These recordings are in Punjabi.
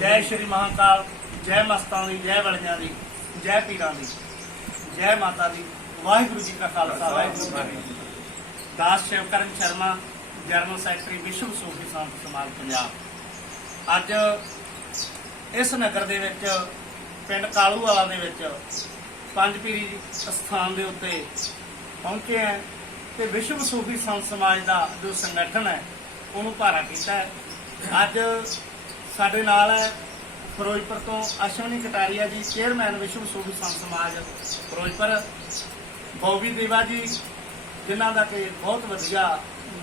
ਜੈ ਸ਼੍ਰੀ ਮਹਾਕਾਲ ਜੈ ਮਸਤਾਂ ਦੀ ਜੈ ਬਲੀਆਂ ਦੀ ਜੈ ਪੀਰਾਂ ਦੀ ਜੈ ਮਾਤਾ ਦੀ ਵਾਹਿਗੁਰੂ ਜੀ ਕਾ ਖਾਲਸਾ ਵਾਹਿਗੁਰੂ ਜੀ ਕੀ ਫਤਿਹ। ਦਾਸ ਸ਼ਿਵਕਰਨ ਸ਼ਰਮਾ ਜਨਰਲ ਸੈਕਟਰੀ ਵਿਸ਼ਵ ਸੂਫੀ ਸੰਤ ਸਮਾਜ ਪੰਜਾਬ। ਅੱਜ ਇਸ ਨਗਰ ਦੇ ਵਿੱਚ ਪਿੰਡ ਕਾਲੂਵਾਲਾ ਦੇ ਵਿੱਚ ਪੰਜ ਪੀਰੀ ਸਥਾਨ ਦੇ ਉੱਤੇ ਪਹੁੰਚੇ ਹੈ ਤੇ ਵਿਸ਼ਵ ਸੂਫੀ ਸੰਤ ਸਮਾਜ ਦਾ ਜੋ ਸੰਗਠਨ ਹੈ ਉਹਨੂੰ ਭਾਰਾ ਕੀਤਾ ਹੈ। ਅੱਜ ਸਾਡੇ ਨਾਲ ਹੈ ਫਿਰੋਜ਼ਪੁਰ ਤੋਂ ਅਸ਼ਵਨੀ ਕਟਾਰੀਆ ਜੀ ਚੇਅਰਮੈਨ ਵਿਸ਼ਵ ਸੂਫੀ ਸੰਤ ਸਮਾਜ ਫਿਰੋਜ਼ਪੁਰ, ਬੋਬੀ ਦੇਵਾ ਜੀ, ਜਿਨ੍ਹਾਂ ਦਾ ਕਿ ਬਹੁਤ ਵਧੀਆ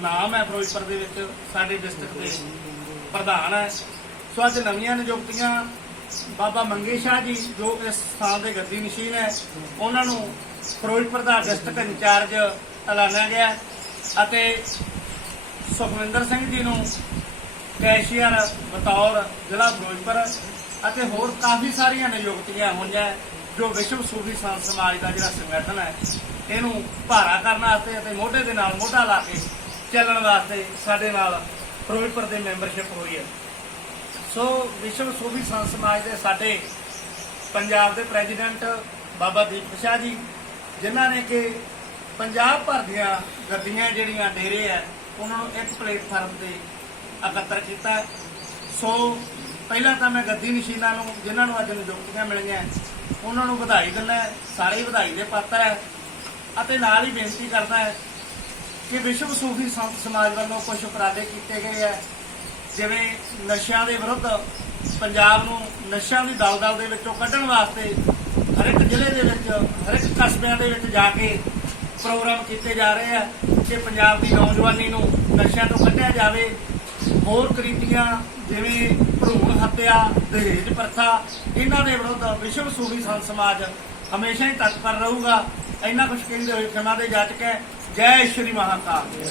ਨਾਮ ਹੈ ਫਿਰੋਜ਼ਪੁਰ ਦੇ ਵਿੱਚ, ਸਾਡੇ ਡਿਸਟ੍ਰਿਕਟ ਦੇ ਪ੍ਰਧਾਨ ਹੈ। ਸੋ ਅੱਜ ਨਵੀਆਂ ਨਿਯੁਕਤੀਆਂ ਬਾਬਾ ਮੰਗੇ ਸ਼ਾਹ ਜੀ, ਜੋ ਇਸ ਸਥਾਨ ਦੇ ਗੱਦੀ ਨਸ਼ੀਨ ਹੈ, ਉਹਨਾਂ ਨੂੰ ਫਿਰੋਜ਼ਪੁਰ ਦਾ ਡਿਸਟ੍ਰਿਕਟ ਇੰਚਾਰਜ ਐਲਾਨਿਆ ਗਿਆ ਅਤੇ ਸੁਖਵਿੰਦਰ ਸਿੰਘ ਜੀ ਨੂੰ ਕੈਸ਼ੀਅਰ, ਬਤੌਰ, ਜ਼ਿਲ੍ਹਾ ਫਿਰੋਜ਼ਪੁਰ ਅਤੇ ਹੋਰ ਕਾਫੀ ਸਾਰੀਆਂ ਨਿਯੁਕਤੀਆਂ ਹੋਈਆਂ ਜੋ ਵਿਸ਼ਵ ਸੂਫੀ ਸੰਤ ਸਮਾਜ ਦਾ ਜਿਹੜਾ ਸੰਗਠਨ ਹੈ, ਇਹਨੂੰ ਭਾਰਾ ਕਰਨ ਵਾਸਤੇ ਅਤੇ ਮੋਢੇ ਦੇ ਨਾਲ ਮੋਢਾ ਲਾ ਕੇ ਚੱਲਣ ਵਾਸਤੇ ਸਾਡੇ ਨਾਲ ਫਿਰੋਜ਼ਪੁਰ ਦੇ ਮੈਂਬਰਸ਼ਿਪ ਹੋਈ ਹੈ। ਸੋ ਵਿਸ਼ਵ ਸੂਫੀ ਸੰਤ ਸਮਾਜ ਦੇ ਸਾਡੇ ਪੰਜਾਬ ਦੇ ਪ੍ਰੈਜ਼ੀਡੈਂਟ ਬਾਬਾ ਦੀਪ ਸ਼ਾਹ ਜੀ, ਜਿਨ੍ਹਾਂ ਨੇ ਕਿ ਪੰਜਾਬ ਭਰ ਦੀਆਂ ਗੱਡੀਆਂ ਜਿਹੜੀਆਂ ਡੇਰੇ ਆ ਉਹਨਾਂ ਨੂੰ ਇੱਕ ਪਲੇਟਫਾਰਮ ਤੇ ਇਕੱਤਰ ਕੀਤਾ। ਸੋ ਪਹਿਲਾਂ ਤਾਂ ਮੈਂ ਗੱਦੀ ਨਸ਼ੀਨਾਂ ਨੂੰ, ਜਿਨ੍ਹਾਂ ਨੂੰ ਅੱਜ ਨਿਯੁਕਤੀਆਂ ਮਿਲੀਆਂ, ਉਹਨਾਂ ਨੂੰ ਵਧਾਈ ਦਿੰਦਾ ਸਾਰੇ ਵਧਾਈ ਦੇ ਪਾਤਰ ਹੈ। ਅਤੇ ਨਾਲ ਹੀ ਬੇਨਤੀ ਕਰਦਾ ਹੈ ਕਿ ਵਿਸ਼ਵ ਸੂਫੀ ਸੰਤ ਸਮਾਜ ਵੱਲੋਂ ਕੁਝ ਉਪਰਾਲੇ ਕੀਤੇ ਗਏ ਹੈ। ਜਿਵੇਂ ਨਸ਼ਿਆਂ ਦੇ ਵਿਰੁੱਧ ਪੰਜਾਬ ਨੂੰ ਨਸ਼ਿਆਂ ਦੀ ਦਲਦਲ ਦੇ ਵਿੱਚੋਂ ਕੱਢਣ ਵਾਸਤੇ ਹਰ ਇੱਕ ਜ਼ਿਲ੍ਹੇ ਦੇ ਵਿੱਚ, ਹਰ ਇੱਕ ਕਸਬਿਆਂ ਦੇ ਵਿੱਚ ਜਾ ਕੇ ਪ੍ਰੋਗਰਾਮ ਕੀਤੇ ਜਾ ਰਹੇ ਆ ਕਿ ਪੰਜਾਬ ਦੀ ਨੌਜਵਾਨੀ ਨੂੰ ਨਸ਼ਿਆਂ ਤੋਂ ਕੱਢਿਆ ਜਾਵੇ। ਹੋਰ ਕ੍ਰਿਤੀਆਂ ਜਿਵੇਂ ਭਰੂਣ ਹੱਤਿਆ, ਦਹੇਜ ਪ੍ਰਥਾ, ਇਹਨਾਂ ਦੇ ਵਿਰੁੱਧ ਵਿਸ਼ਵ ਸੂਫੀ ਸੰਤ ਸਮਾਜ ਹਮੇਸ਼ਾ ਹੀ ਤਤਪਰ ਰਹੂਗਾ। ਇੰਨਾ ਕੁਝ ਕਹਿੰਦੇ ਹੋਏ ਖਿਮਾ ਦੇ ਜਾਚਕ ਹੈ? ਜੈ ਸ਼੍ਰੀ ਮਹਾਕਾਲ।